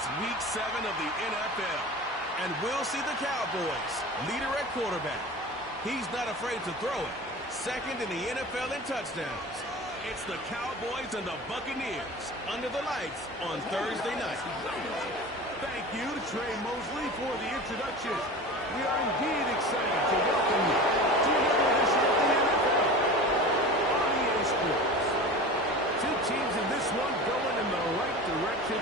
It's Week 7 of the NFL, and we'll see the Cowboys, leader at quarterback. He's not afraid to throw it. Second in the NFL in touchdowns. It's the Cowboys and the Buccaneers under the lights on Thursday night. Thank you to Trey Mosley for the introduction. We are indeed excited to welcome you to another edition of the NFL on EA Sports. Two teams in this one going in the right direction.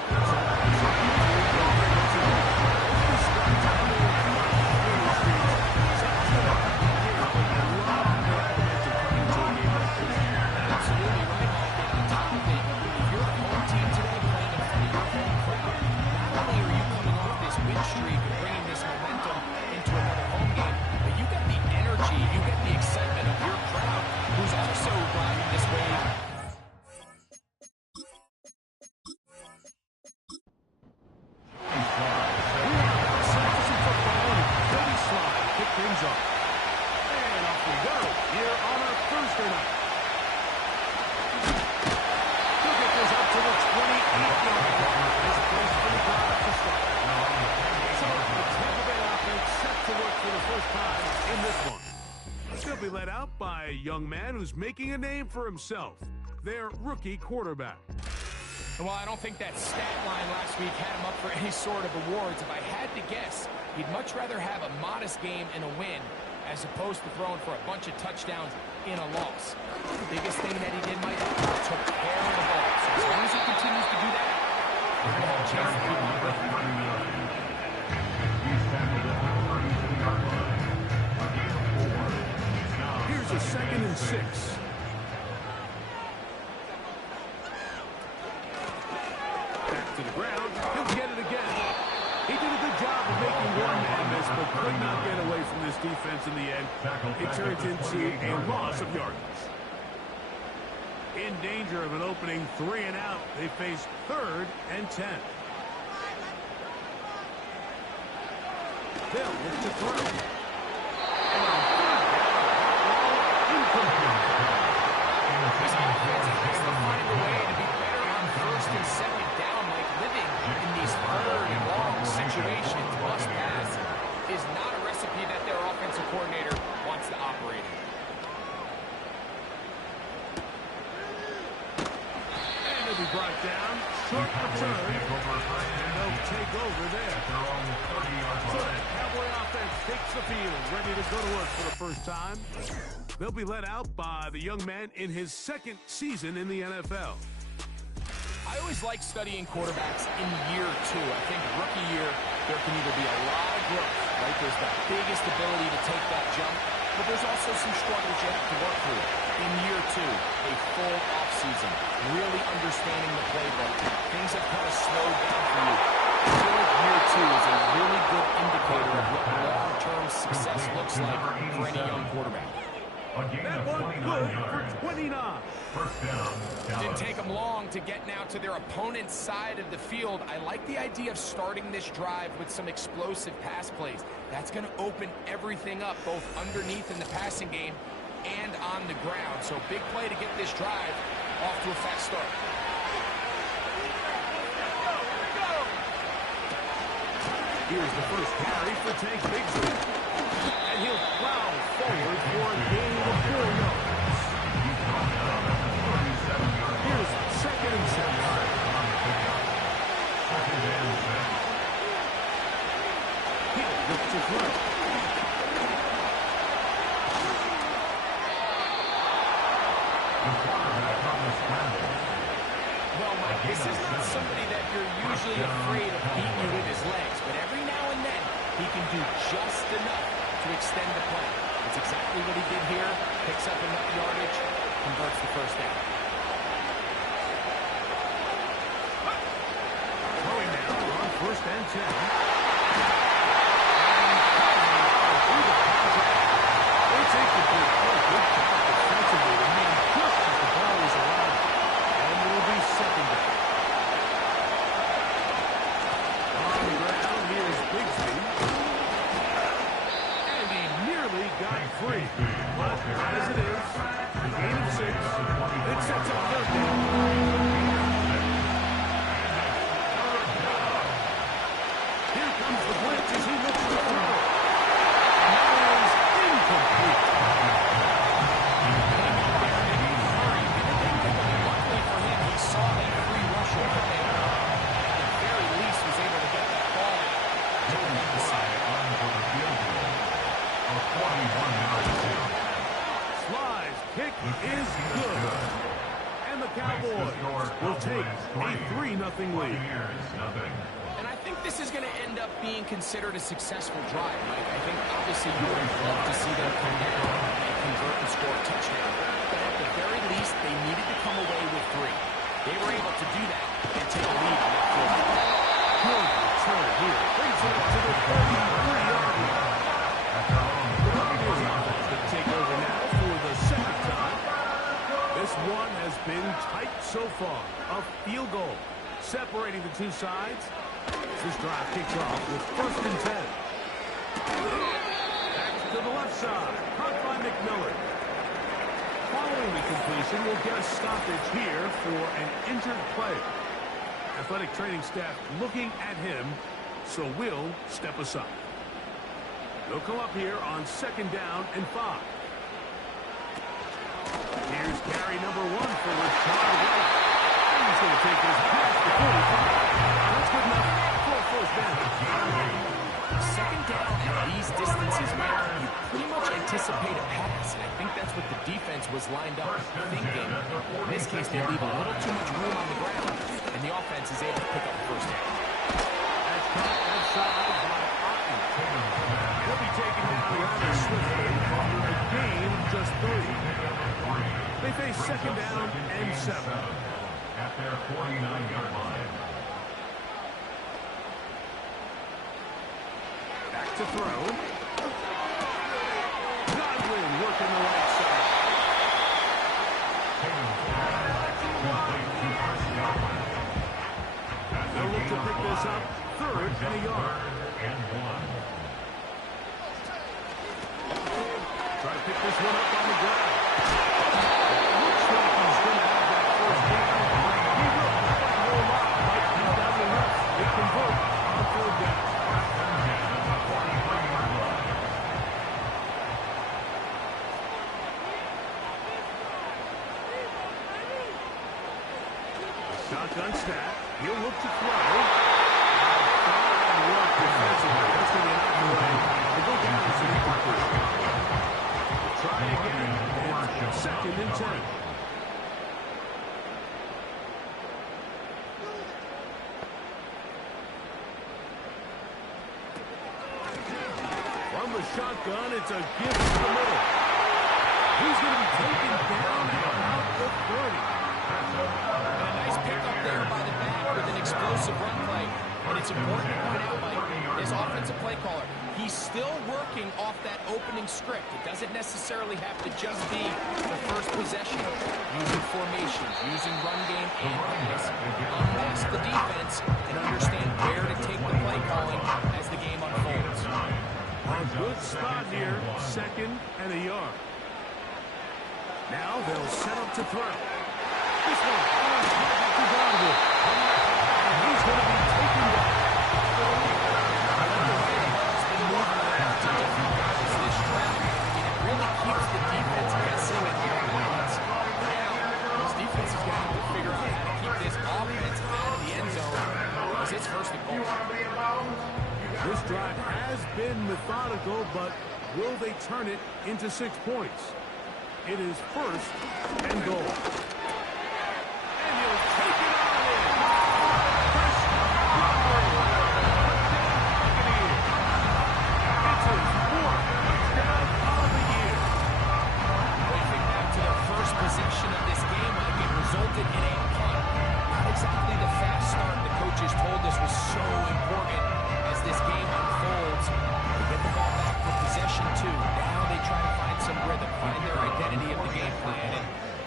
Let out by a young man who's making a name for himself, their rookie quarterback. Well, I don't think that stat line last week had him up for any sort of awards. If I had to guess, he'd much rather have a modest game and a win as opposed to throwing for a bunch of touchdowns in a loss. The biggest thing that he did, Mike, took care of the ball. So as long as he continues to do that, we're going to have a chance to beat him. Here's a 2nd and 6. Back to the ground. He'll get it again. He did a good job of making one man miss, but could not get away from this defense in the end. It turns into a loss of yardage. In danger of an opening 3 and out, they face 3rd and 10. They'll look to throw. This offense has to find a way to be better on 1st and 2nd down, like living in these 3rd and long situations. Must pass is not a recipe that their offensive coordinator wants to operate in. And they'll be brought down. Short return. And they'll take over there. So that Cowboy offense takes the field, ready to go to work for the first time. They'll be let out by the young man in his 2nd season in the NFL. I always like studying quarterbacks in year 2. I think rookie year, there can either be a lot of growth, right? There's the biggest ability to take that jump, but there's also some struggles you have to work through. In year 2, a full offseason, really understanding the playbook. Things have kind of slowed down for you. I feel like year 2 is a really good indicator of what long-term success looks like for any young quarterback. That one good for 29. Didn't take them long to get now to their opponent's side of the field. I like the idea of starting this drive with some explosive pass plays. That's going to open everything up, both underneath in the passing game and on the ground. So big play to get this drive off to a fast start. Here's the first carry for Tank Bigsby. And he'll plow forward for a gain of 4 yards. Here's 2nd and 7. He'll look to throw. Well, Mike, this is not somebody that you're usually afraid of beating you with his legs, but every now and then he can do just enough to extend the play. It's exactly what he did here. Picks up enough yardage, converts the first down. Throwing now on 1st and 10. They take the big good job defensively to mean just as the ball is around. And it will be 2nd down. On the ground, here's Bigsby. And he nearly got free. But as it is, a gain of 6. It sets up 3rd down. Here comes the blitz as he looks to throw. And that is incomplete. Luckily for him, he saw that free rusher over there. At the very least, was able to get that ball out. Sly's kick is good. And the Cowboys will take a 3-0 lead. And I think this is going to end up being considered a successful drive, Mike. I think obviously you would love to see them come down and convert and score a touchdown. But at the very least, they needed to come away with 3. They were able to do that and take a lead on that field. Good return here. Brings it up to the 33-yard line. The Buccaneers offense going to take over now for the second time. This one has been tight so far. A field goal separating the two sides. This drive kicks off with 1st and 10. Back to the left side. Caught by McMillan. Following the completion, we'll get a stoppage here for an injured player. Athletic training staff looking at him, so we'll step aside. They'll come up here on 2nd down and 5. Here's carry number 1 for Rashad White. He's going to take this past the 45. That's good enough for a 1st down. 2nd down at these distances, Mike, you pretty much anticipate a pass, and I think that's what the defense was lined up thinking. In this case, they leave a little too much room on the ground, and the offense is able to pick up the 1st down. That's caught outside by Otten. He'll be taken down rather swiftly. A gain of just 3. They face 2nd down and 7. At their 49-yard line. Back to throw. Godwin working the right side. They'll look to pick this up 3rd and a yard. Try to pick this one up on the ground. Looks like he's going to have that 1st down. He will not a whole lot, but he's got enough. They convert on 3rd down. Shotgun snap. He'll look to throw. Fine work defensively. That's going to get out of the way. They go down to the incomplete. Try again. It's 2nd and 10. From the shotgun, it's a gift to the middle. He's going to be taken down at about the 30. And a nice pickup there by the back with an explosive run play. And it's important to point out, Mike, his offensive play caller, he's still working off that opening script. It doesn't necessarily have to just be the first possession. Using formations, using run game and pass, unmask the defense, and understand where to take the play calling as the game unfolds. A good spot here, 2nd and a yard. Now they'll set up to throw. This one on target to Godwin. And he's going to be taken down. I like the way he's been moving around to different guys this trap. And it really keeps the defense guessing at all points. Now, this defense is going to have to figure out how to keep this offense out of the end zone because it's 1st and goal. This drive has been methodical, but will they turn it into 6 points? It is 1st and goal. And he'll take it on in. Chris Godwin, touchdown Buccaneers. It's his 4th touchdown of the year. Waving back to the first possession of this game, like it resulted in a punt. Not exactly the fast start the coaches told us was so important as this game unfolds. They get the ball back for possession 2. Now they try to find some rhythm, find their identity of the game plan, and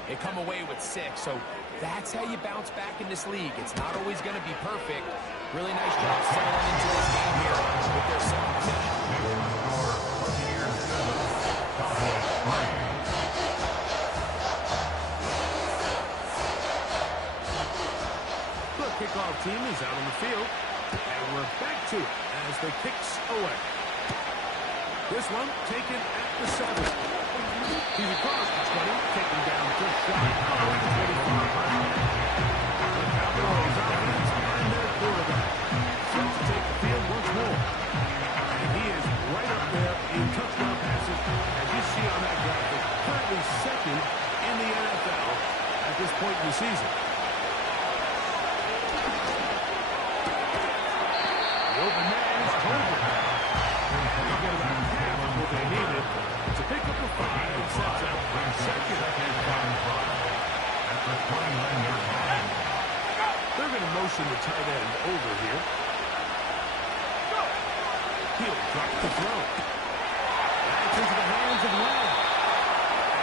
they come away with 6. So that's how you bounce back in this league. It's not always going to be perfect. Really nice job settling into this game here with their 2nd possession. The kickoff team is out on the field. And we're back to it as the kicks away. This one taken at the 7. He's across the 20, taken down just shy of the 25. The Cowboys offense and their quarterback set to take the field once more. And he is right up there in touchdown passes, as you see on that graphic, currently second in the NFL at this point in the season. The open man is Holden. They get about half of what they needed to pick up the 5 and sets up second and 5. At the 29-yard line. They're going to motion the tight end over here. He'll drop the throw. That's into the hands of Lamb.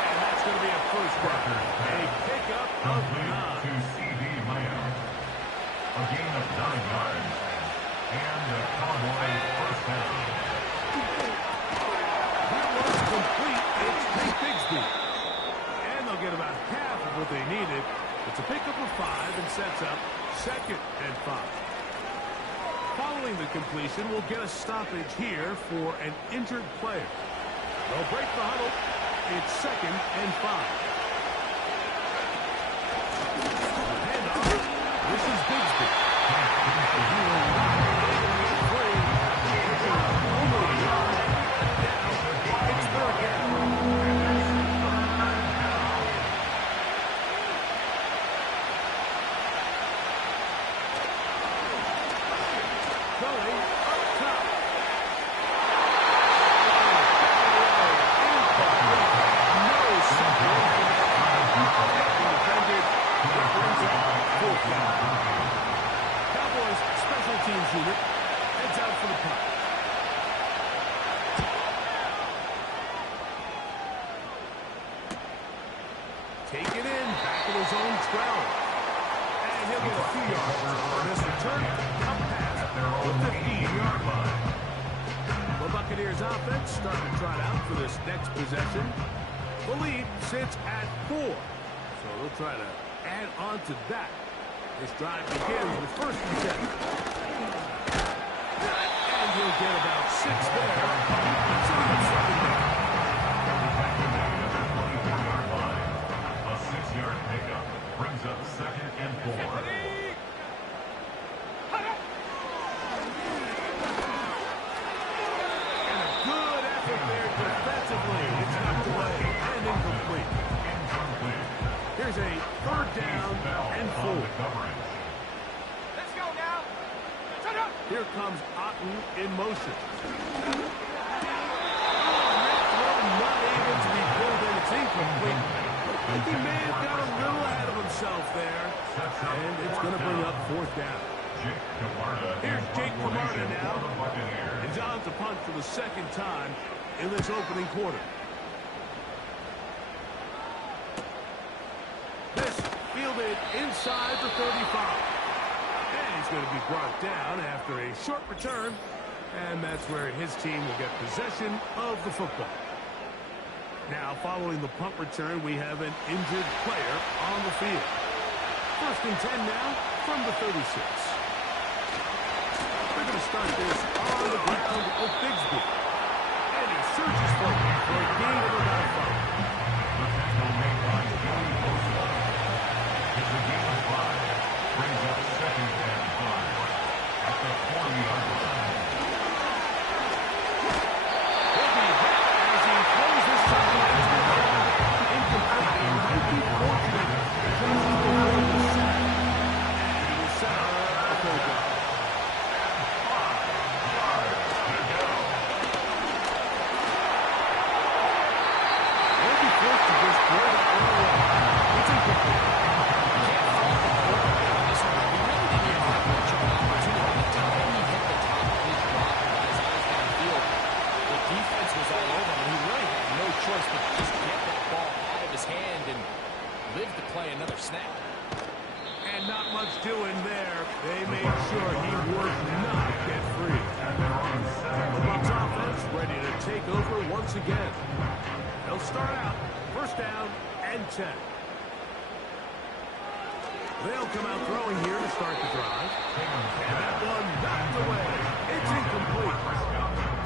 And that's going to be a first down. A pickup of 9. To C.D. Lamb. A gain of 9 yards. And the Cowboys first down. That was complete. It's Jake Bigsby. And they'll get about half of what they needed. It's a pickup of 5 and sets up second and 5. Following the completion, we'll get a stoppage here for an injured player. They'll break the huddle. It's second and 5. Handoff. This is Bigsby. It's third down. Going up top. No separation. Defended. That brings up fourth down. Cowboys special teams unit heads out for the punt. Take it in, back in his own 12. And he'll get a few yards on this return. Up past the 15-yard line. The Buccaneers offense starting to trot out for this next possession. The lead sits at 4. So they'll try to add on to that. This drive begins with first and 10. And he'll get about 6 there. Sitting at second down. A 6-yard pickup brings up second and 4. And a good effort there defensively. It's knocked away and incomplete. Here's a third down and 4. Let's go now. Here comes Otten in motion. Not able to be pulled in. It's incomplete. I think he may have got a little ahead of himself there. And it's going to bring up fourth down. Here's Jake Camarda now. And John's a punt for the second time in this opening quarter. This fielded inside the 35. And he's going to be brought down after a short return. And that's where his team will get possession of the football. Now, following the punt return, we have an injured player on the field. First and 10 now from the 36. They're going to start this on the ground with Bigsby. And he surges forward for a gain of about 5. It's a gain of 5. Brings up second and 5. At the 40-yard line. He'll be hit as he throws this time into the ground. Incomplete. He might be fortunate just to avoid the sack. And he will set up a third down. They'll be forced to just throw that one away. It's incomplete. Choice but to just get that ball out of his hand and live to play another snap. And not much doing there. They made sure he would not get free. The Bucs offense ready to take over once again. They'll start out first down and 10. They'll come out throwing here to start the drive. And that one knocked away. It's incomplete.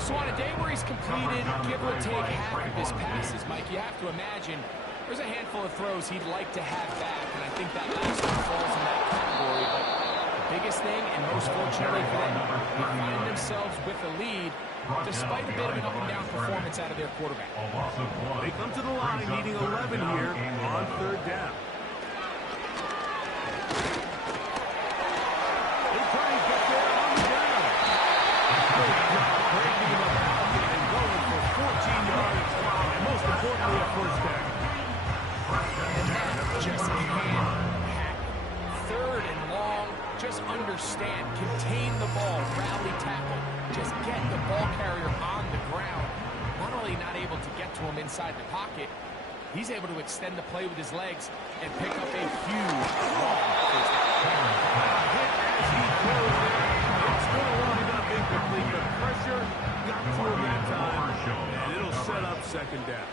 So on a day where he's completed, give or take half of his passes, Mike, you have to imagine there's a handful of throws he'd like to have back, and I think that last one falls in that category. But the biggest thing, and most fortunately for them, they find themselves with a lead despite a bit of an up-and-down performance out of their quarterback. They come to the line needing 11 here on third down. They try and get there on the ground. Good job breaking the pocket and going for 14 yards, and most importantly, a first down. Just can't. Third and long, just understand, contain the ball, rally tackle, just get the ball carrier on the ground. Not only not able to get to him inside the pocket, he's able to extend the play with his legs and pick up a huge long first down. Hit as he throws there. It's going to wind up incomplete. The pressure got to him that time, and it'll set up second down.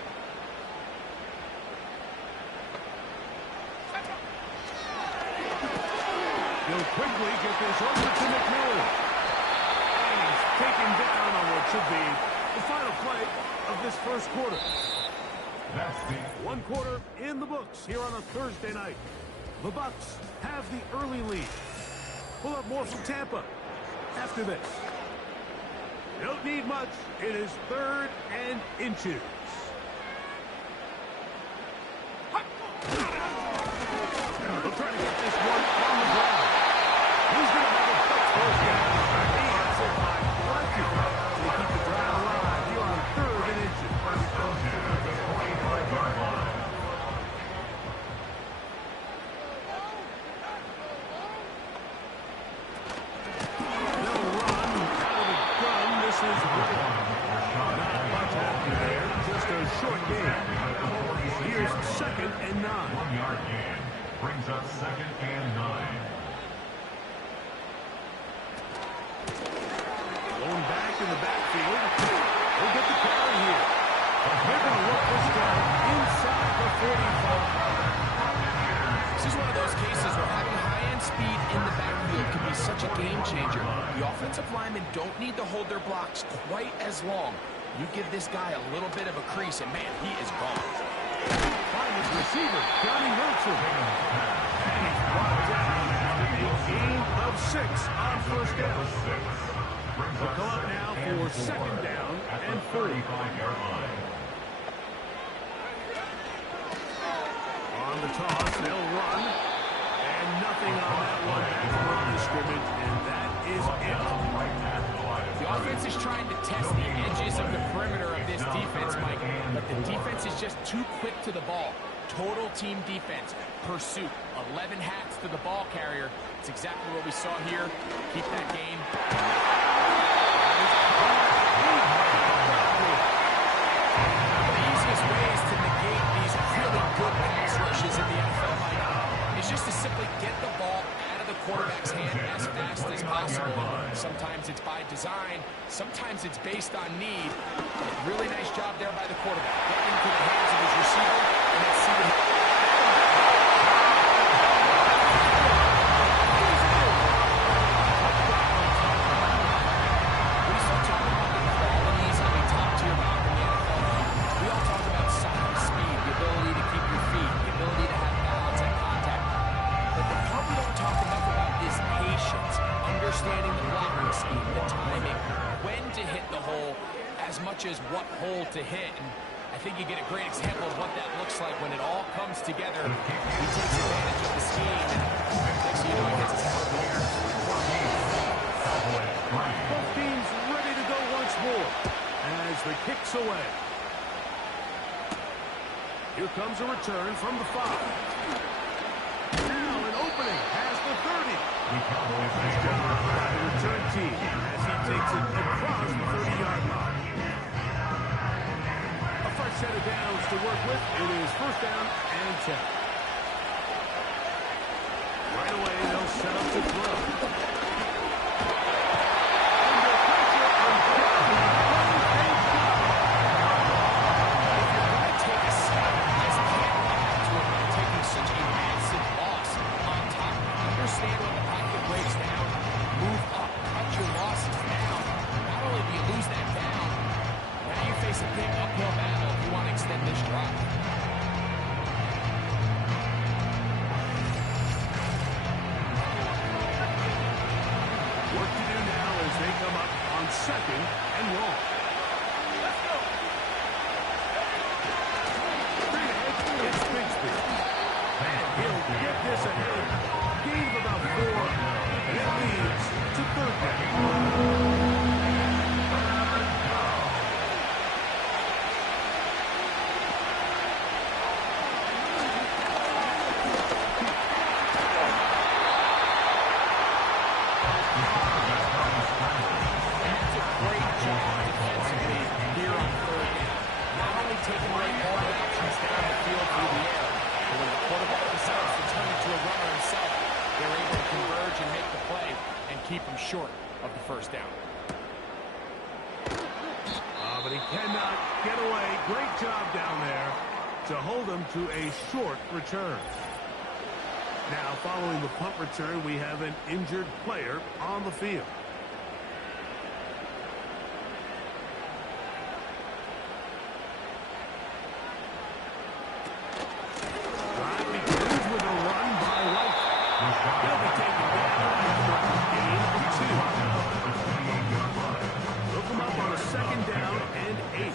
He'll quickly get this over to McMillan. And he's taken down on what should be the final play of this first quarter. One quarter in the books here on a Thursday night. The Bucs have the early lead. We'll have more from Tampa after this. They don't need much. It is third and inches. They'll try to get this one on the ground. He's going to have a quick first down. He has it by plenty. They keep the drive alive here on third and inches. They'll run out of the gun. This is not much happening there. Just a short game. Here's second and 9. 1-yard gain brings up second and 9. Going back in the backfield. They'll get the carry here. They're going to work this down inside the 45. This is one of those cases where having high-end speed in the backfield can be such a game changer. The offensive linemen don't need to hold their blocks quite as long. You give this guy a little bit of a crease, and man, he is gone. Find his receiver, Johnny Wilson. And he's brought down after a gain of 6 on first down. They'll come up now for second down and 35-yard line. On the toss, they'll run. And nothing on that one at the line of scrimmage, and that is it. The offense is trying to test the edges of the perimeter of this defense, Mike, but the defense is just too quick to the ball. Total team defense, pursuit, 11 hats to the ball carrier. It's exactly what we saw here. Keep that game. The easiest ways to negate these really good pass rushes in the NFL, Mike, is just to simply get the ball out of the quarterback's hand as fast as possible. Sometimes it's by design, sometimes it's based on need. Really nice job there by the quarterback. Getting into the hands of his receiver, and let's see what we start talking about the qualities of a top-tier back in the NFL. We all talk about size, speed, the ability to keep your feet, the ability to have balance and contact. But the part we don't talk enough about is patience, understanding the blocking scheme, the timing, when to hit the hole, as much as what hole to hit. And I think you get a great example of what that looks like when it all comes together. He takes advantage of the scheme, and next thing you know, he gets his head over here. Both teams ready to go once more as the kick's away. Here comes a return from the 5. Now an opening has the 30. Nice job by the return team as he takes it across the 30-yard line. A fresh set of downs to work with. It is first down and 10. Right away, they'll set up to throw. Under pressure on down. If you're going to take a step, you just can't react to it by taking such a massive loss on top second and long. Straight ahead, it's Bigsby. And he'll get this ahead. Gain of about 4. And it leads to third down. Keep him short of the first down. But he cannot get away. Great job down there to hold him to a short return. Now, following the punt return, we have an injured player on the field. Drive begins with a run by White. He'll be taken down. Look him up on a second down and 8.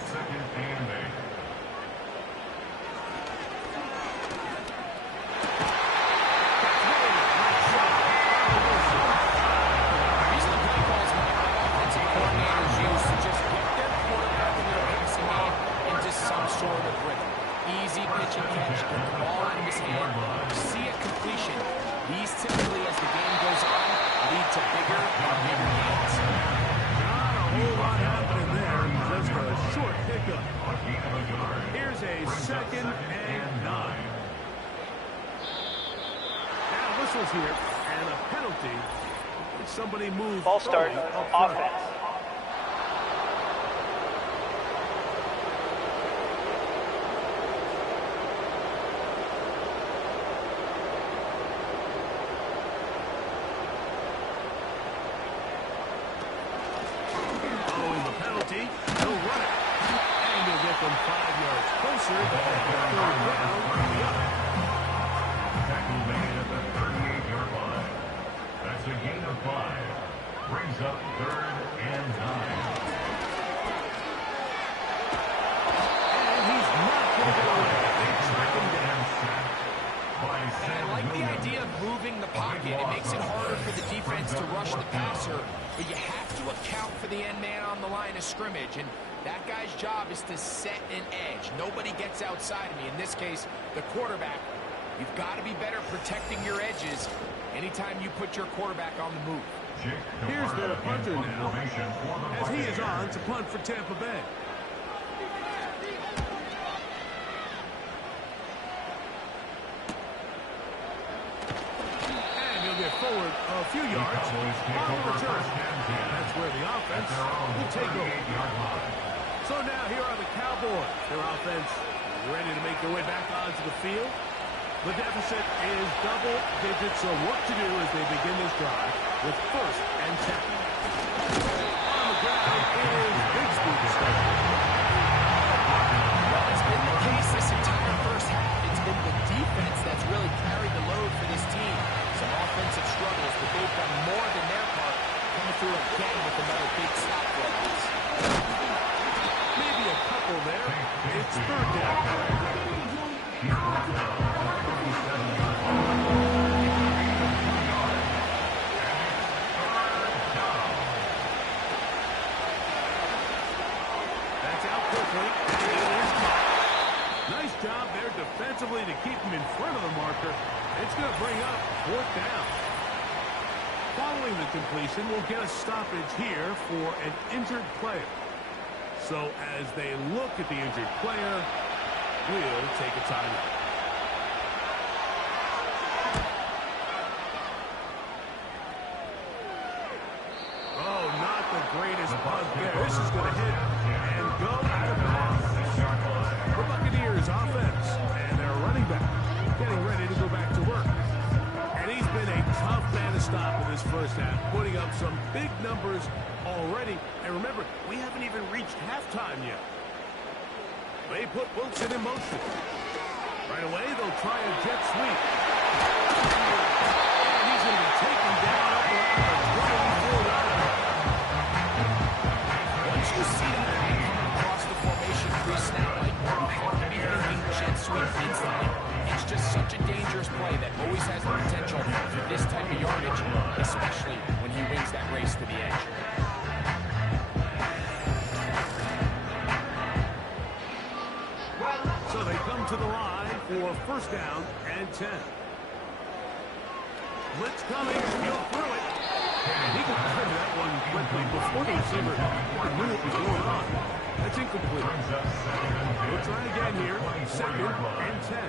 Recent play calls offensive coordinators use to just get their quarterback and their passing game into some sort of rhythm. Easy pitch and catch, get the ball out of his hand, see a completion. These typically, as the game goes on, lead to bigger and bigger gains. Not a whole lot happening there. Just a short pickup. Here's a second and 9. Now whistles here and a penalty. Somebody moved. Ball start, offense. He'll run it. And he'll get them 5 yards closer. Third down. Tackle made at the 38-yard line. That's a gain of 5. Brings up third and 9. And he's not going to get away. Second down sack by And I like the idea of moving the pocket. It makes it harder for the defense to rush the passer, but you have to account for the end man on the line of scrimmage, and that guy's job is to set an edge. Nobody gets outside of me. In this case, the quarterback. You've got to be better protecting your edges anytime you put your quarterback on the move. Here's the punter now, as he is on to punt for Tampa Bay. And he'll get forward a few yards on the return. And that's where the offense will take over. So now here are the Cowboys. Their offense ready to make their way back onto the field. The deficit is double digits, so what to do as they begin this drive with 1st and 10. On the ground is Bigsby to start. Well, it's been the case this entire first half. It's been the defense that's really carried the load for this team. Some offensive struggles, but they've done more than their part, coming through again with another big stop for us. Maybe a couple there. It's third down. That's out quickly. Nice job there defensively to keep him in front of the marker. It's going to bring up 4th down. Following the completion, we'll get a stoppage here for an injured player. So as they look at the injured player, we'll take a timeout. Oh, not the greatest punt there. This is going to hit and go out of bounds. The Buccaneers offense and their running back getting ready to go back to work. And he's been a tough man to stop in this first half, putting up some big numbers already. And remember, we haven't even reached halftime yet. They put Wilson in motion. Right away, they'll try a jet sweep. And he's going to be taken down up around the 24-yard line. first down and 10. Blitz coming. He'll throw it. And he got rid of that one quickly before the receiver knew what was going on. That's incomplete. We'll try again here. Second and 10.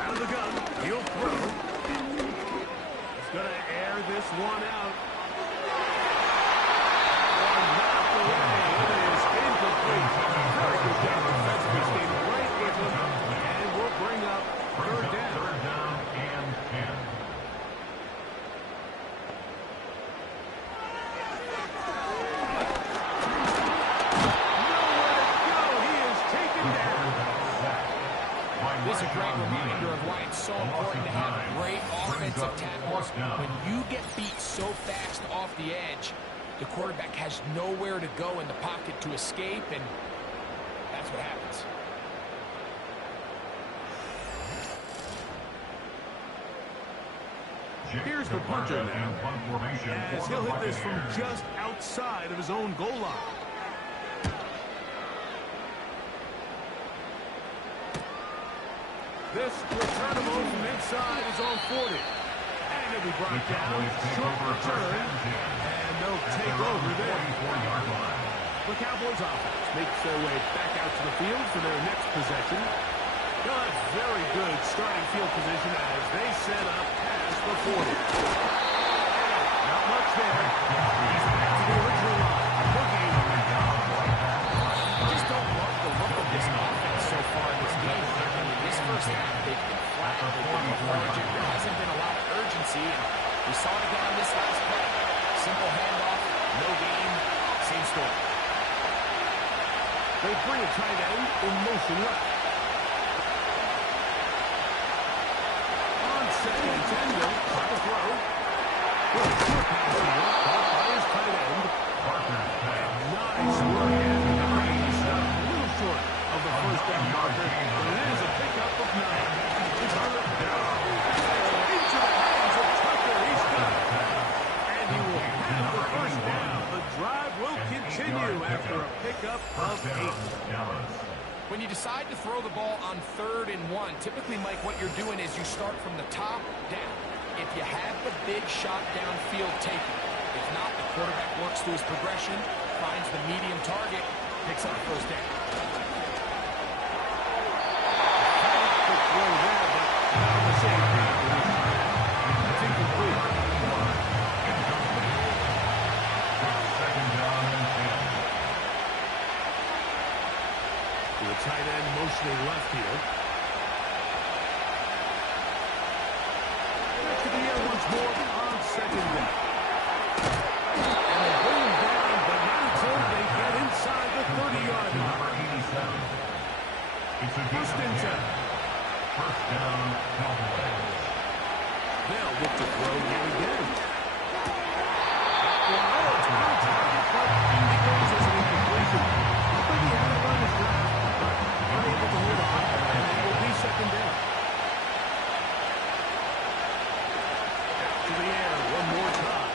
Out of the gun. He'll throw. He's going to air this one out. Knocked away. It is incomplete. Very good job defensively. Stayed right with him. And we'll bring up third down. Third down and 10. This is a great reminder of why it's so important to have great offensive tackles. When you get beat so fast off the edge, the quarterback has nowhere to go in the pocket to escape, and that's what happens. Here's the punter now, as he'll hit this from just outside of his own goal line. This returnable from inside his own 40. And he'll be brought down. Short return. And they'll take over there. The Cowboys offense makes their way back out to the field for their next possession. They'll have very good starting field position as they set up past the 40. Not much there. He's back to the original line. Looking. I just don't love the look of this offense so far in this game. This first half, they've been flat, they've been lethargic. There hasn't been a lot of urgency, and we saw it again on this last play. Simple handoff, no gain, same story. They bring a tight end in motion left. On second and 10, they'll try to throw. Well, short pass here, caught by his tight end. Nice work and nice. A little short of the first down marker, but it is a pickup of 9. It's on the into the hands of Tucker. He's got it. And he will have the first down. The drive will continue after a pickup of 8. When you decide to throw the ball on 3rd and 1, typically, Mike, what you're doing is you start from the top down. If you have the big shot downfield, take it. If not, the quarterback works through his progression, finds the medium target, picks up the first down. Quick throw there, but not on the same page. That's incomplete. Second down and 10. The tight end motioning left here. Back to the air once more on second down. And they bring him down, but not until they get inside the 30-yard line. Number 87. It's a First and 10. First down, Cowboys. They'll look to throw yet again. Well, it's on target, but it goes as an incompletion. But he had it on his ground, but unable to hold on, and it will be second down. Back to the air one more time.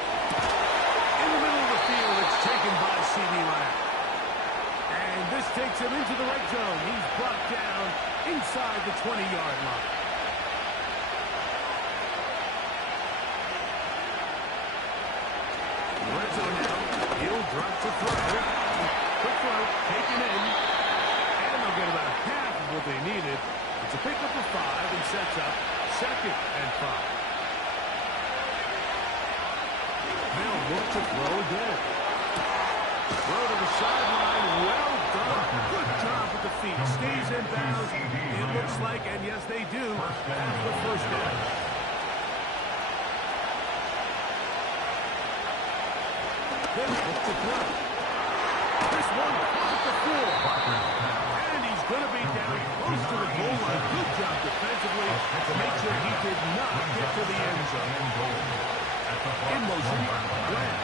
In the middle of the field, it's taken by C.D. Lamb. And this takes him into the red zone. He's brought down inside the 20-yard line. Red zone now. He'll drop to throw. Quick throw, taken in. And they'll get about half of what they needed. It's a pickup of 5 and sets up second and 5. They'll look to throw again. Throw to the sideline. Well done. Good job with the feet. Stays in bounds. It looks like, and yes, they do, have the first down. Then look to throw. This one off the floor. And he's going to be down close to the goal line. Good job defensively to make sure he did not get to the end zone. In motion, Graham.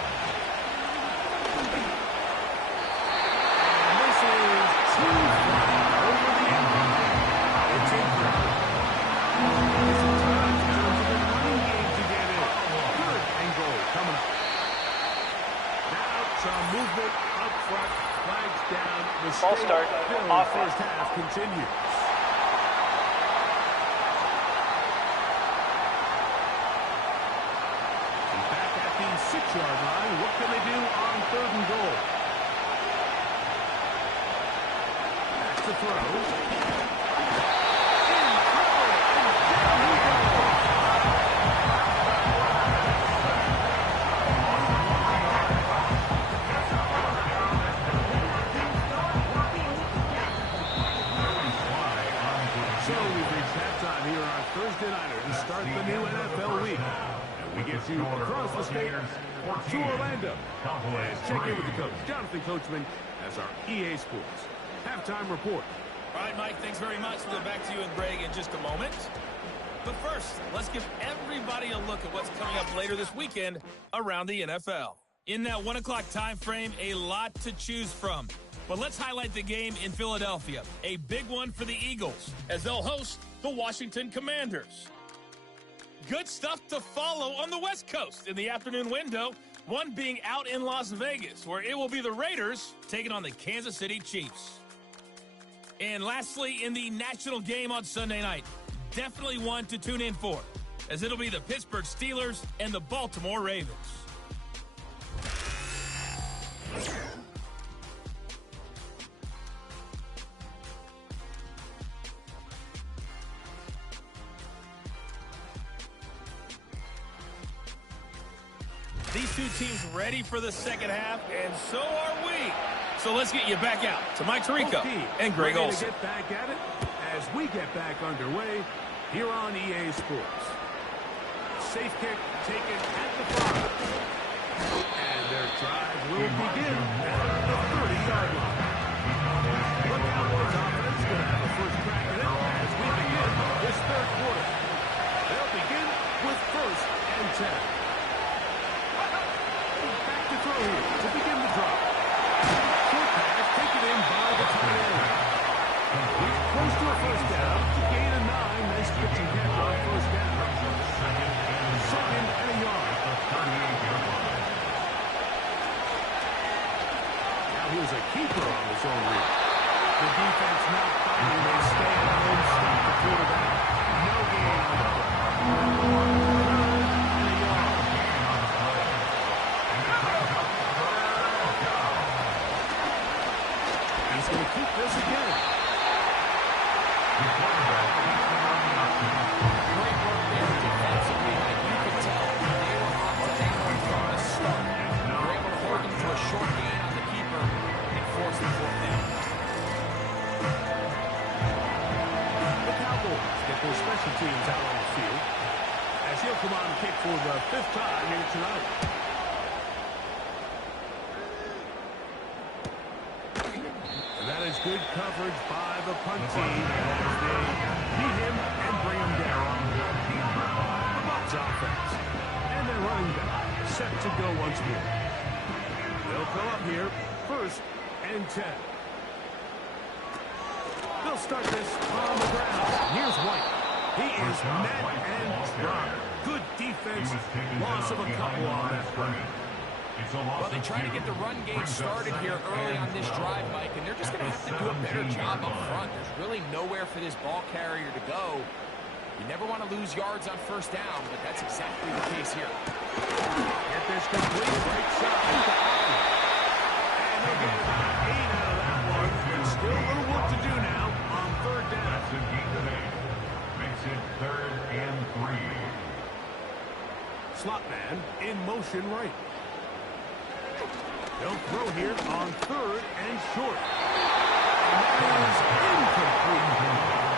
And this is too far over the end line. It's incredible. Sometimes comes in the running game to get in. Good and goal coming up. Now some movement up front. Flags down. The False start. Offense. First half continues. Back at the 6-yard line. What can they do on 3rd and goal? Back to throw. Thursday nighter to start the new NFL week. And we get you across the state to Orlando. And check in with the coach, Jonathan Coachman, as our EA Sports halftime report. All right, Mike, thanks very much. We'll go back to you and Greg in just a moment. But first, let's give everybody a look at what's coming up later this weekend around the NFL. In that 1 o'clock time frame, a lot to choose from. But let's highlight the game in Philadelphia. A big one for the Eagles, as they'll host the Washington Commanders. Good stuff to follow on the West Coast in the afternoon window, one being out in Las Vegas, where it will be the Raiders taking on the Kansas City Chiefs. And lastly, in the national game on Sunday night, definitely one to tune in for, as it'll be the Pittsburgh Steelers and the Baltimore Ravens. These two teams ready for the second half, and so are we. So let's get you back out to Mike Tirico and Greg Olson. Get back at it as we get back underway here on EA Sports. Safe kick taken at the 5. And their drive will begin at the 30-yard line. The Cowboys offense going to have a first crack at it as we begin this 3rd quarter. They'll begin with 1st and 10. Throw here to begin the drop. Short pass taken in by the tight end. He's close to a first down to gain a 9. Nice pitching catch on 1st down. 2nd and a yard. Now here's a keeper on his own route. The defense not fighting. They stay at home, stop the quarterback. No gain on the play. He's going to keep this again. Great work there defensively, Mike. You could tell they were on the angle from the start. They were able to hold them to a short gain on the keeper and force the 4th down. The Cowboys get their special teams out on the field as he'll come on and kick for the 5th time here tonight. That is good coverage by the punt team as they beat him and bring him down. The Bucs offense. And their running back set to go once more. They'll come up here, 1st and 10. They'll start this on the ground. Here's White. He is met and dropped. Good defense. Loss of a couple on that play. Well, they try to get the run game started here early on this drive, Mike, and they're just going to have to do a better job up front. There's really nowhere for this ball carrier to go. You never want to lose yards on 1st down, but that's exactly the case here. Get this complete. Right side. And they'll get about 8 out of that one. And still a little work to do now on 3rd down. That's a gain to make. Makes it 3rd and 3. Slot man in motion right. They'll throw here on 3rd and short. And that is incomplete.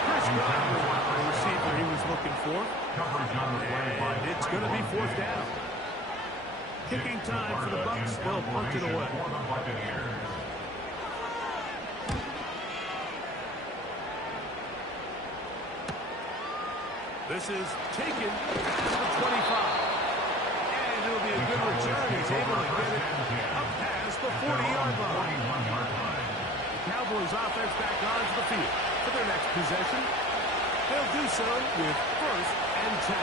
Chris Godwin, the receiver he was looking for. And it's going to be 4th down. Kicking time for the Bucs. They'll punt it away. This is taken at the 25. It'll be a good return. He's able to get it up past the 40-yard line. The Cowboys offense back onto the field for their next possession. They'll do so with 1st and 10.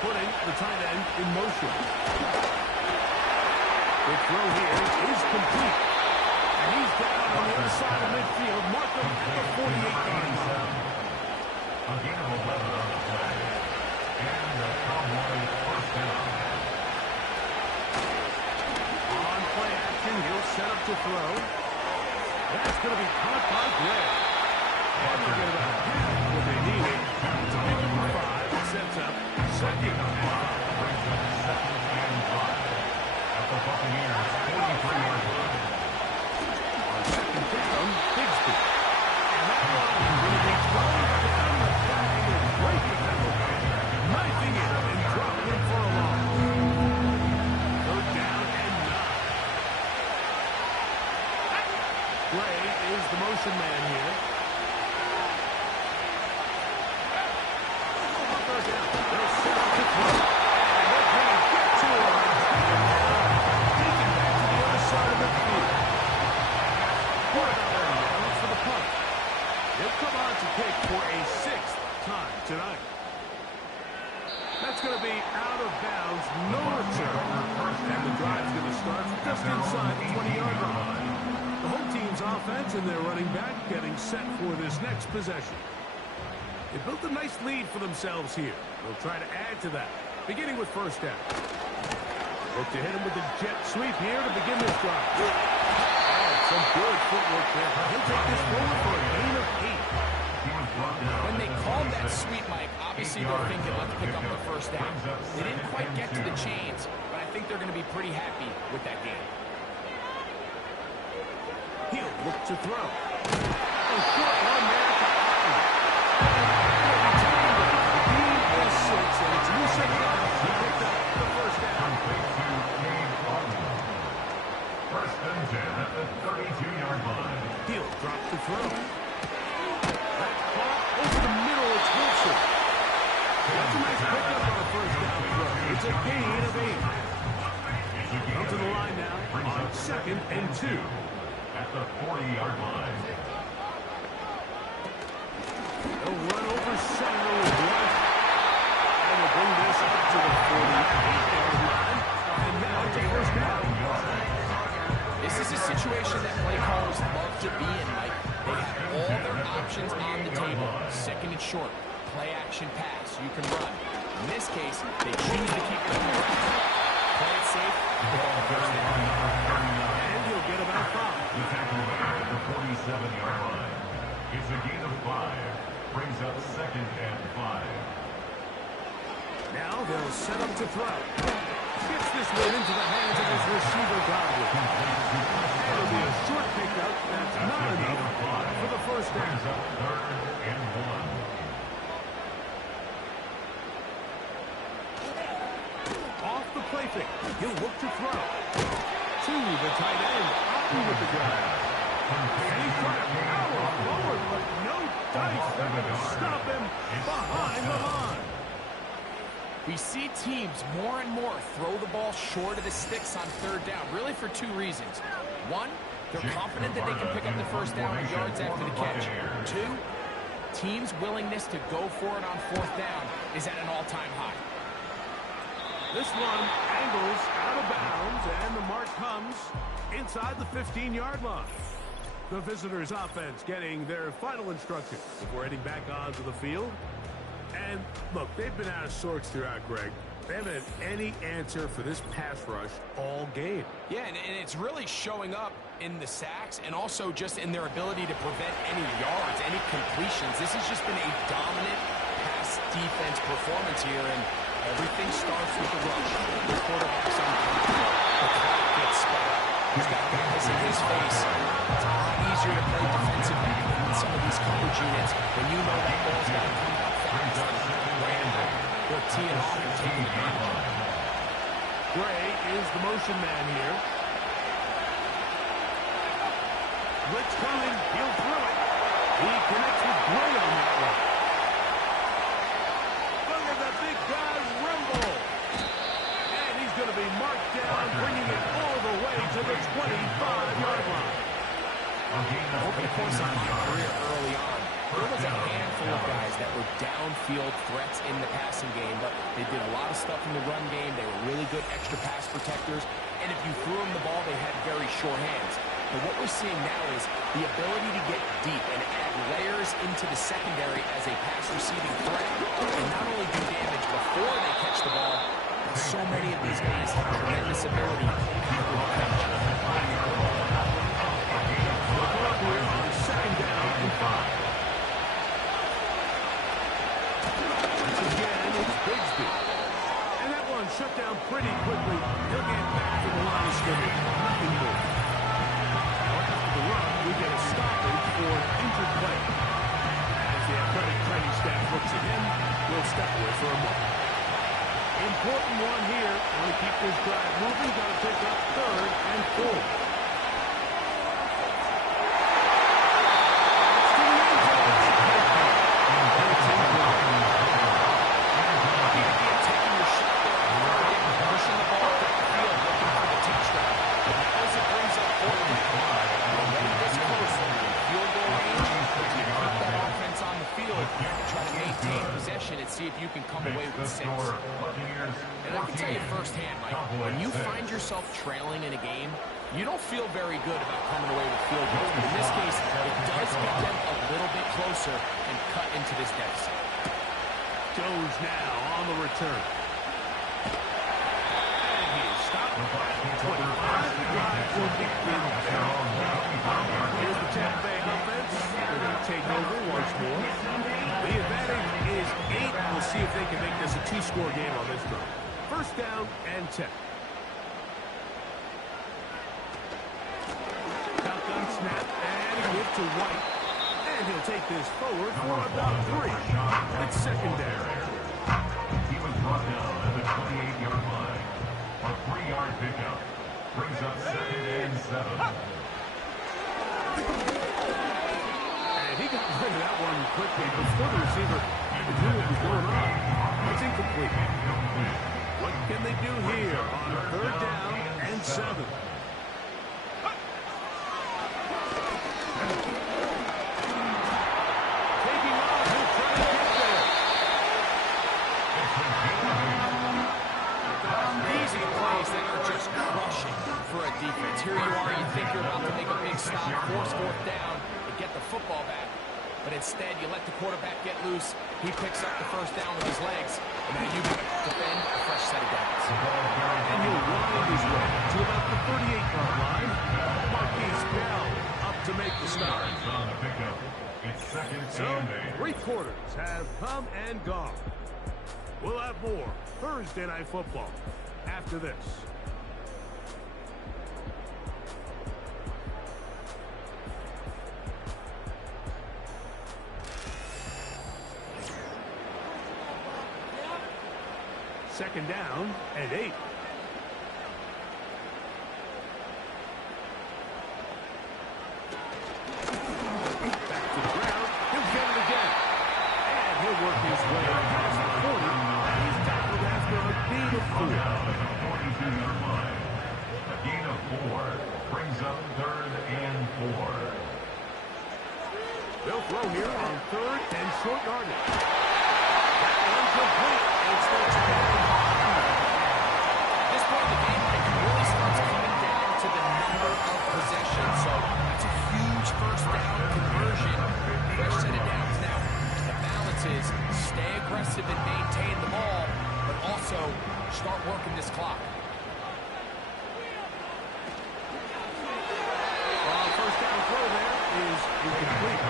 Putting the tight end in motion. The throw here is complete. And he's down on the other side of midfield. Mark him at the 48-yard line. A gain of 11 on the play. And the Cowboys first down. On play action, he'll set up to throw. That's going to be caught by Gray. And they'll get about half what they needed. It's a big 5. It sets up second and 5. Brings up second and 5. At the Buccaneers 43-yard line. On second down, Bigsby. And that one is going to be thrown down the flag and break the tackle. Knifing it and dropping it for a loss. Third down and 9. Gray is the motion man here. Third down. They'll set up to throw. And they're going to get to him. Taking back to the other side of the field. Quarterback for the punt. He'll come on to kick for a 6th time tonight. That's going to be out of bounds, no return. And the drive's going to start just inside the 20-yard line. The home team's offense and their running back getting set for this next possession. They built a nice lead for themselves here. They'll try to add to that, beginning with first down. Look to hit him with the jet sweep here to begin this drive. Some good footwork there. He'll take this forward for a gain of 8. When they called that sweep, Mike, obviously they're thinking, let's pick up the first down. They didn't quite get to the chains, but I think they're going to be pretty happy with that game. He'll look to throw. A short one there to Allen. He is 6, and it's loose in the eye. He picked up the first down. First and 10 at the 32-yard line. He'll drop the throw. That's caught over the middle. It's Wilson. That's a nice pickup on the first down throw. It's a gain of 8. Up to the line now on second and 2. At the 40-yard line. They'll run over center with one. And they'll bring this up to the 48-yard line. And now it's a first down. This is a situation that play callers love to be in, Mike. They have all their options on the table. Second and short, play action pass. You can run. In this case, they choose to keep them around. Play it safe. And he'll get about 5. The tackle at the 47-yard line. It's a gain of 5. Brings up second and 5. Now they'll set up to throw. Gets this one into the hands of his receiver, Godwin. It'll be a short pickup. That's not enough for the first down. Brings up third and 1. Off the play fake. He'll look to throw. To the tight end. Otten with the grab. And he's trying to power forward, but no dice. They're going to stop him behind the line. We see teams more and more throw the ball short of the sticks on third down, really for 2 reasons. 1, they're confident that they can pick up the first down with yards after the catch. 2, teams' willingness to go for it on fourth down is at an all-time high. This one angles out of bounds, and the mark comes inside the 15-yard line. The visitors' offense getting their final instruction before heading back onto the field. And, look, they've been out of sorts throughout, Greg. They haven't had any answer for this pass rush all game. Yeah, and it's really showing up in the sacks and also just in their ability to prevent any yards, any completions. This has just been a dominant pass defense performance here, and everything starts with the rush. The quarterback's on control. The clock gets sped up. He's got guys in his face. It's a lot easier to play defensive back than some of these coverage units when you know that ball's got to come out fast. They're teeing off and taking advantage. Gray is the motion man here. Blitz coming. He'll throw it. He connects with Gray on that one. Look at that big guy rumble. And he's going to be marked down, bringing it all the way to the 25-yard line. Over the course of my career early on, there was a handful of guys that were downfield threats in the passing game, but they did a lot of stuff in the run game. They were really good extra pass protectors, and if you threw them the ball, they had very sure hands. But what we're seeing now is the ability to get deep and add layers into the secondary as a pass-receiving threat. And not only do damage before they catch the ball, but so many of these guys have tremendous ability after the catch. We're on second down and 5. Again, it's Bigsby. And that one shut down pretty quickly. He'll get back to the line of scrimmage. Nothing more. After the run, we get a stoppage for injured play. As the athletic training staff looks at him, we'll step away for a moment. Important one here. Want to keep this drive moving. Got to pick up 3rd and 4. See if you can come away with 6. And I can tell you firsthand, Mike, when you find yourself trailing in a game, you don't feel very good about coming away with field goals. But in this case, it does get them a little bit closer and cut into this deficit. Jones now on the return. And he is stopped. 25. The drive will begin there. Here's the Tampa Bay offense. They're going to take over once more. The advantage is 8. We'll see if they can make this a 2-score game on this drive. First down and 10. Shotgun snap and a give to White. And he'll take this forward for about 3. It's secondary. He was brought down at the 28-yard line. A 3-yard pickup brings up 2nd and 7. And he got rid of that one quickly before the receiver even knew what was going on. It's incomplete. What can they do here on 3rd down and 7? Taking off, he'll try to get there. Easy plays that are just crushing for a defense. Here you are, you think you're about to make a big stop, force 4th down, and get the football back. But instead, you let the quarterback get loose. He picks up the 1st down with his legs. And now you got to defend a fresh set of downs. And he'll wind his way to about the 38-yard line. Marquise Bell up to make the start. It's 2nd So, and 8. 3 quarters have come and gone. We'll have more Thursday Night Football after this. Second down and 8. Back to the ground. He'll get it again. And he'll work his way past the 40. He's tackled after a gain of 4. At the 42-yard line. A gain of 4 brings up 3rd and 4. They'll throw here on 3rd and short yardage. That one complete. It's the touchdown. This point of the game, Mike, really starts coming down to the number of possessions. So that's a huge 1st down conversion. Fresh set of downs now. The balance is stay aggressive and maintain the ball, but also start working this clock. First down throw there is incomplete.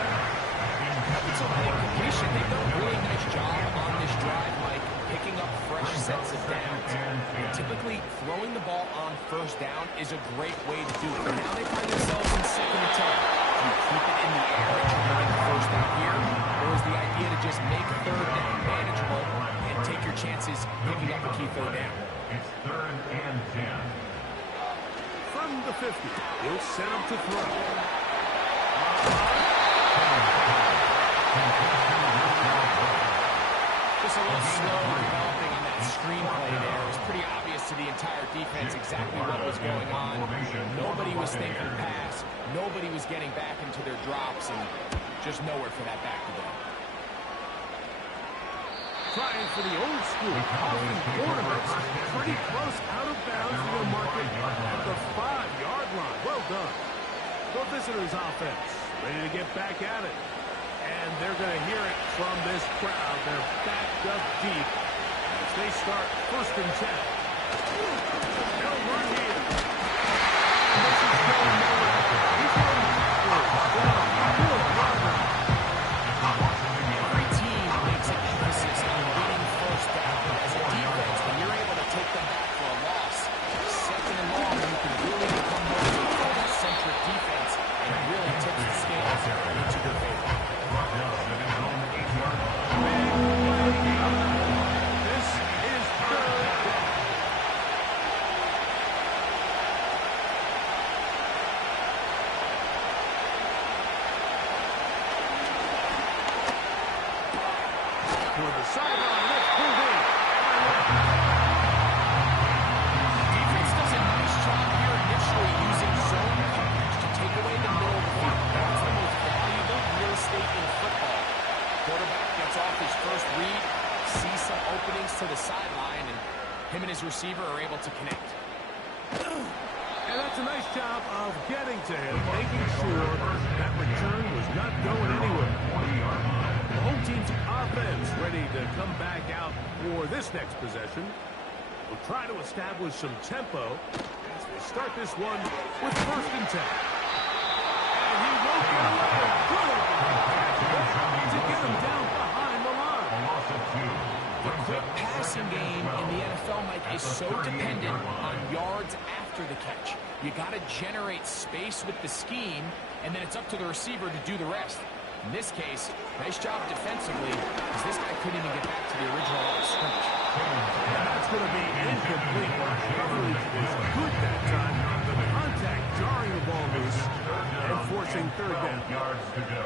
It's a incompletion. They've done a really nice job on this drive, Mike, picking up fresh sets of downs. And typically, throwing the ball on 1st down is a great way to do it. Now they find themselves in 2nd and 10. Do you keep it in the air and try to get the 1st down here? Or is the idea to just make 3rd down manageable and take your chances picking up a key 3rd down? It's 3rd and 10. From the 50, he'll set up to throw. Just a little slow developing on that screenplay there. It was pretty obvious to the entire defense exactly what was going on. Nobody was thinking pass. Nobody was getting back into their drops, and just nowhere for that back to go. Trying for the old school. Austin quarterbacks pretty close out of bounds. They'll mark it at the 5-yard line. Well done. The visitors' offense ready to get back at it. And they're going to hear it from this crowd. They're backed up deep as they start 1st and 10. They'll run here. And this is going nowhere. He's going Every team makes an emphasis on winning first down. As a defense, when you're able to take them back for a loss, 2nd and long, you can really become more of a centric defense, and it really tips the scales into your favor. This is 3rd down. Toward the sideline, let's move in. Defense does a nice job here initially using zone coverage to take away the middle of the field. That's the most valuable real estate in football. Quarterback gets off his first read, sees some openings to the sideline, and him and his receiver are able to connect. And that's a nice job of getting to him, making sure that return was not going anywhere. The home team's offense ready to come back out for this next possession. We'll try to establish some tempo as we start this one with 1st and 10. And he won't get away. Good to get him down behind the line. The quick passing game in the NFL, Mike, is so dependent on yards after the catch. You got to generate space with the scheme, and then it's up to the receiver to do the rest. In this case, nice job defensively, because this guy couldn't even get back to the original line of scrimmage. And that's going to be incomplete. Coverage is good that time. The contact jarring the ball loose and forcing 3rd down. Yards to go.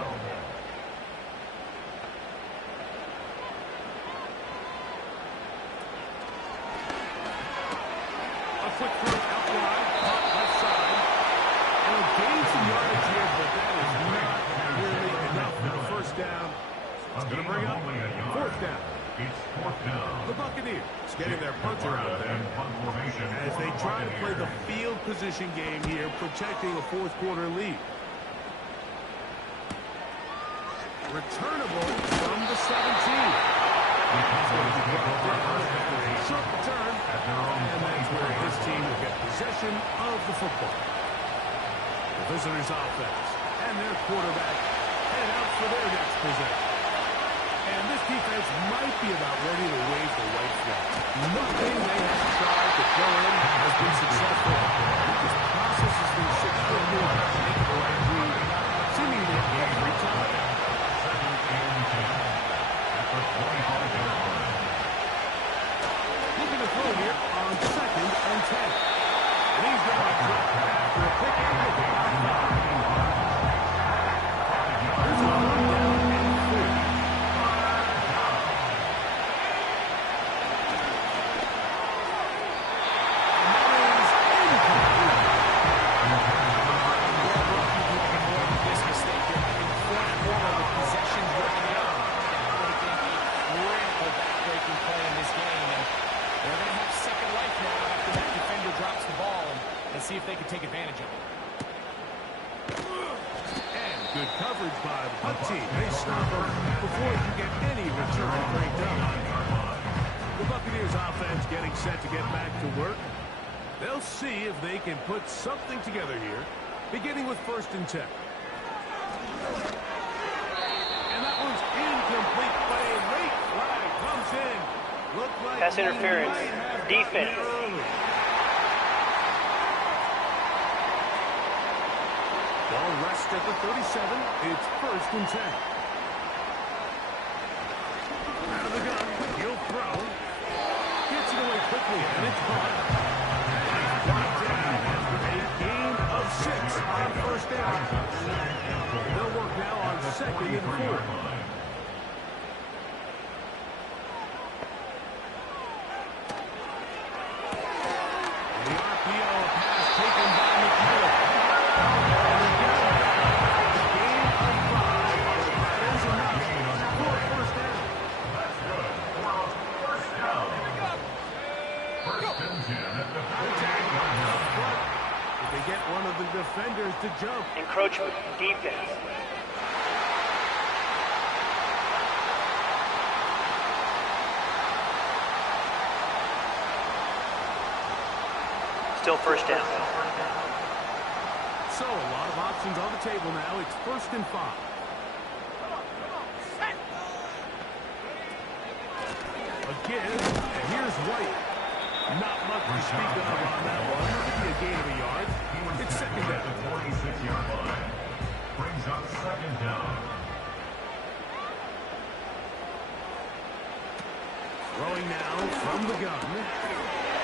A quick throw out wide, caught left side. And a gain some yardage here, but that is not nearly enough for the 1st down. It's going to bring up 4th down. It's 4th down. The Buccaneers getting their punter out there as they try to play the field position game here, protecting a 4th quarter lead. Returnable from the 17. Short return, and that's where his team will get possession of the football. The visitors' offense and their quarterback head out for their next possession. And this defense might be about ready to wave the white flag. Nothing they have tried to throw in has been successful. This process has been 6 for 1. Make the right read, seemingly every time. 2nd and 10. At the 45-yard line. Looking to throw here on 2nd and 10. And he's got a drop after a quick angle. There's a 1 down and 3. See if they can take advantage of it. And good coverage by the punt team. They stop him before he can get any return cranked up. The Buccaneers offense getting set to get back to work. They'll see if they can put something together here, beginning with 1st and 10. And that one's incomplete, but a late flag comes in. Looked like pass interference. Defense. Ball rests at the 37. It's 1st and 10. Out of the gun. He'll throw. Gets it away quickly, and it's caught. And he's brought down after a gain of 6 on 1st down. They'll work now on 2nd and 4. The RPO pass taken by McNeil. If they get one of the defenders to jump. Encroachment. Defense. Still first down. So, a lot of options on the table now. It's 1st and 5. Again, and here's White. Not much to speak of on that one. Maybe a gain of a yard. It's 2nd down. The 46-yard line. Brings up 2nd down. Throwing now from the gun.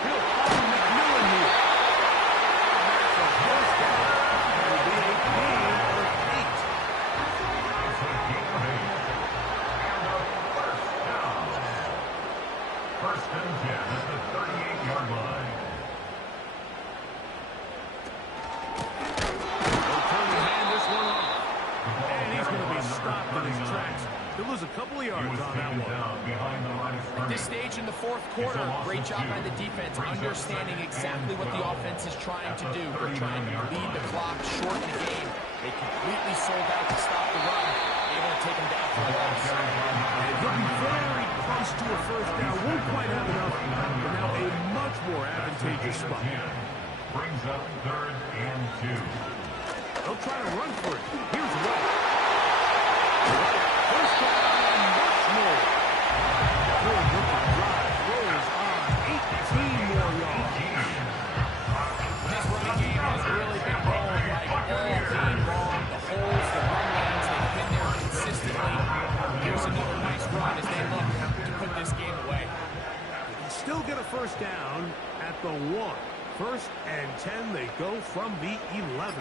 He'll find McMillan here. That's a first down. It'll be a gain of 8. It's a gain of 8. And a first down. 1st and 10 at the 38-yard line. They'll turn and hand this one off. And he's going to be stopped in his tracks. He'll lose a couple of yards on that one. At this stage in the 4th quarter, great job by the defense, understanding exactly what the offense is trying to do. They're trying to lead the clock, shorten the game. They completely sold out to stop the run, able to take him down for a loss. And he'll be very close to a first down. Won't quite have enough, but now a much more advantageous spot. Brings up 3rd and 2. They'll try to run for it. Here's White. First down and much more. Good looking drive. Rolls on 18 more yards. This running game has really been rolling like all game long. The holes, the run lanes, they've been there consistently. Here's another nice run as they look to put this game away. They can still get a first down at the 1. 1st and 10, they go from the 11.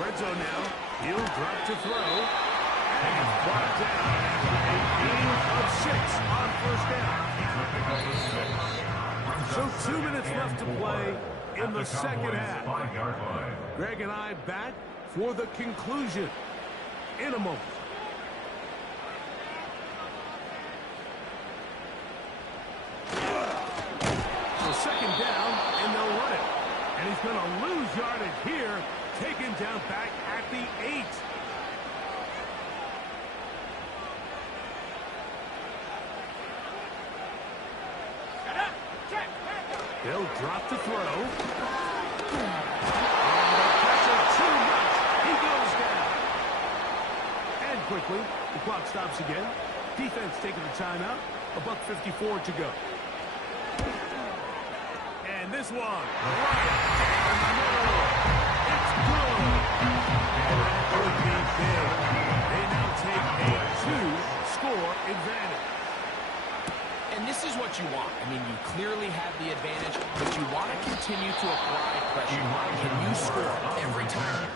Red zone now. He'll drop to throw. And it's brought down after a gain of 6 on first down. So 2 minutes left to play in the second half. 5-yard line. Greg and I back for the conclusion in a moment. So 2nd down, and they'll run it. And he's going to lose yardage here, taken down back at the 8. They'll drop to throw. And the pressure too much. He goes down. And quickly, the clock stops again. Defense taking the timeout. $1:54 to go. And this one, right down the middle. It's good. And that would be big. They now take a 2-score advantage. And this is what you want. I mean, you clearly have the advantage, but you want to continue to apply pressure. Can you score every time?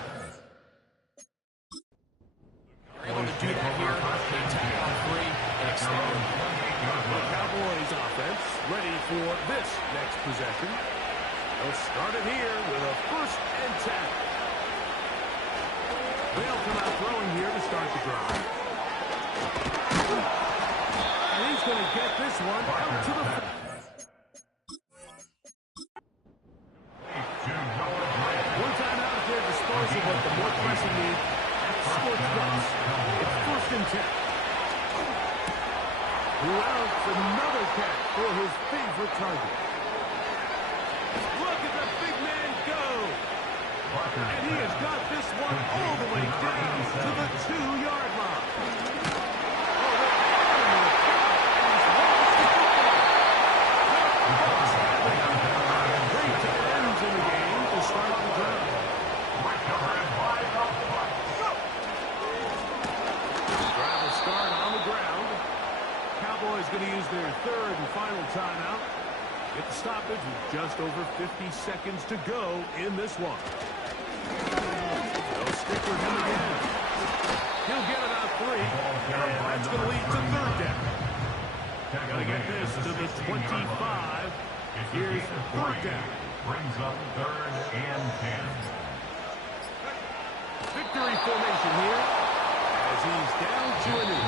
You're able to do that here. They attack on 3 and extend it. The Cowboys offense ready for this next possession. They'll start it here with a 1st and 10. They'll come out throwing here to start the drive. And he's going to get this one out to the... One time out at their disposal, but the more pressing need, sports guts. It's 1st and 10. Louds another catch for his favorite target. Look at the big man go. And he has got this one all the way down to the 2-yard line. Great tight ends in the game to start the drive. Drive will start on the ground. Cowboys going to use their 3rd and final timeout. Get the stoppage with just over 50 seconds to go in this one. They'll stick with him again. He'll get about 3, and that's going to lead to 3rd down. Got to get this to the 25. Here's 3rd down. Brings up 3rd and 10. Victory formation here as he's down to a knee.